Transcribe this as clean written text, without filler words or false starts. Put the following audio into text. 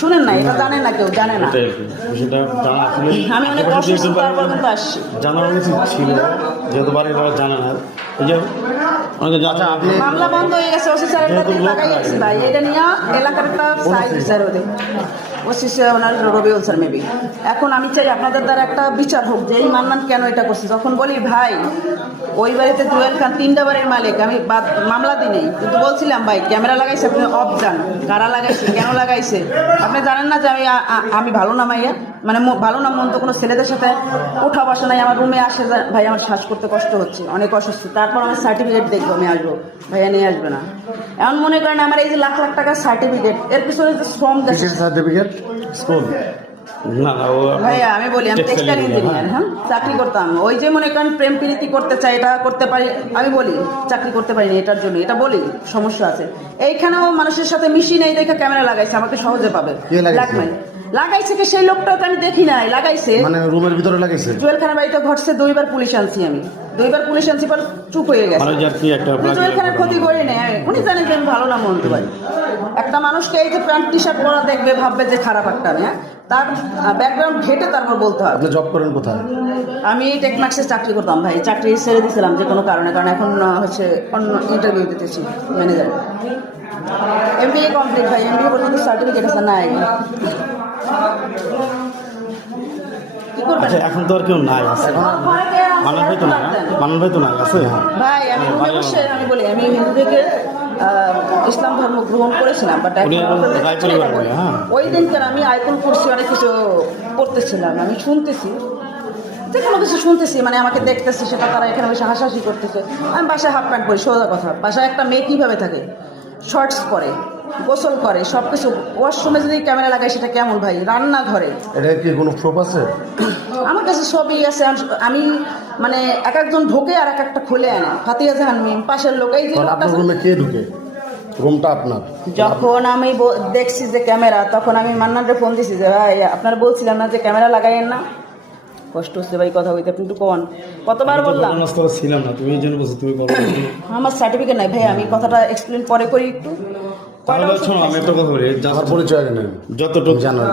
শুনেন না, এটা জানেন না, কেউ জানে না। আমি অনেক অসুস্থ, তারপর কিন্তু আসছি। জানার উচিত ছিল, যেহেতু বাড়ির জানে না। মামলা বন্ধ হয়ে গেছে, ওসি স্যার লাগাই গেছি ভাই। এটা নিয়ে এলাকার একটা সাইজ স্যার ওদের ওসি ওনার রবিউল স্যার মেবি। এখন আমি চাই আপনাদের দ্বারা একটা বিচার হোক যে এই মান্নান কেন এটা করছে। যখন বলি ভাই ওই বাড়িতে জুয়েল খান 3টা বাড়ির মালিক, আমি মামলা দিই নেই, কিন্তু বলছিলাম ভাই ক্যামেরা লাগাইছে, আপনি অফ যান, কারা লাগাইছে, কেন লাগাইছে আপনি জানেন না যে আমি ভালো না মাইয়া, মানে ভালো না মন তো কোনো ছেলেদের সাথে ওঠা বসা নাই। আমার রুমে আসে ভাই, আমার শ্বাস করতে কষ্ট হচ্ছে, অনেক অসুস্থ, তারপর আমার সার্টিফিকেট দেখবো, আমি আসবো, ভাইয়া নিয়ে আসবে না। এমন মনে করেন আমার এই যে লাখ লাখ টাকার সার্টিফিকেট, এর পিছনে যে শ্রম সার্টিফিকেট স্কুল না না ভাইয়া, আমি বলি আমি টেক্সটাইল ইঞ্জিনিয়ার, হ্যাঁ চাকরি করতাম। ওই যে মনে করেন প্রেম প্রীতি করতে চাই, এটা করতে পারি, আমি বলি চাকরি করতে পারিনি এটার জন্য, এটা বলি সমস্যা আছে। এইখানেও মানুষের সাথে মিশি নেই দেখে ক্যামেরা লাগাইছে, আমাকে সহজে পাবে। লাগাইছে কি সেই লোকটা তো আমি দেখি নাই, লাগাইছে মানে রুমের ভিতরে লাগাইছে। জুয়েল খানের বাড়িতে ঘটছে, 2বার পুলিশ আনছি আমি, 2বার পুলিশ আনছি, পর চুপ হয়ে গেছে। জুয়েল খানের ক্ষতি করে নেই, উনি জানেন যে আমি ভালো না মন্দ ভাই। একটা মানুষকে এই যে প্যান্ট টি শার্ট পরা দেখবে, ভাববে যে খারাপ একটা, আমি তার ব্যাকগ্রাউন্ড ঘেটে তারপর বলতে হবে। আপনি জব করেন কোথায়? আমি টেকমাক্সে চাকরি করতাম ভাই, চাকরি ছেড়ে দিয়েছিলাম যে কোনো কারণে, কারণ এখন হচ্ছে অন্য ইন্টারভিউ দিতেছি ম্যানেজার। MBA কমপ্লিট ভাই, MBA পর্যন্ত সার্টিফিকেট আছে না এখন তো আর কেউ নাই আছে, মানব ভাই তো নাই, মানব ভাই তো নাই আছে ভাই। আমি অবশ্যই আমি বলি আমি হিন্দু থেকে ইসলাম ধর্ম গ্রহণ করেছিলাম, বাট ওই দিনকার আমি আইকুল করছি, অনেক কিছু পড়তেছিলাম, আমি শুনতেছি, যে কোনো কিছু শুনতেছি, মানে আমাকে দেখতেছি, সেটা তারা এখানে বসে হাসাহাসি করতেছে। আমি বাসায় হাফ প্যান্ট পরি, সোজা কথা, বাসায় একটা মেয়ে কীভাবে থাকে, শর্টস পরে, গোসল করে, সব কিছু। ওয়াশরুমে যদি ক্যামেরা লাগাই সেটা কেমন ভাই, রান্নাঘরে, এটা কি কোনো প্রুফ আছে? আমার কাছে সবই আছে। আমি মানে এক একজন ঢোকে আর এক একটা খুলে আনে। ফাতিয়া জাহান মিম পাশের লোক, এই যে আপনার রুমে কে ঢুকে? রুমটা আপনার? যখন আমি দেখছি যে ক্যামেরা, তখন আমি মান্নানরে ফোন দিছি যে ভাই আপনারা বলছিলাম না যে ক্যামেরা লাগাইয়েন না, কষ্ট হচ্ছে ভাই কথা বলতে, আপনি একটু কোন। কতবার বললাম ছিলাম না, তুমি জন্য বলছো তুমি বলো। আমার সার্টিফিকেট নাই ভাই, আমি কথাটা এক্সপ্লেন পরে করি একটু। আমি একটা কথা বলি, যার পরিচয় নেই, যতটুকু জানার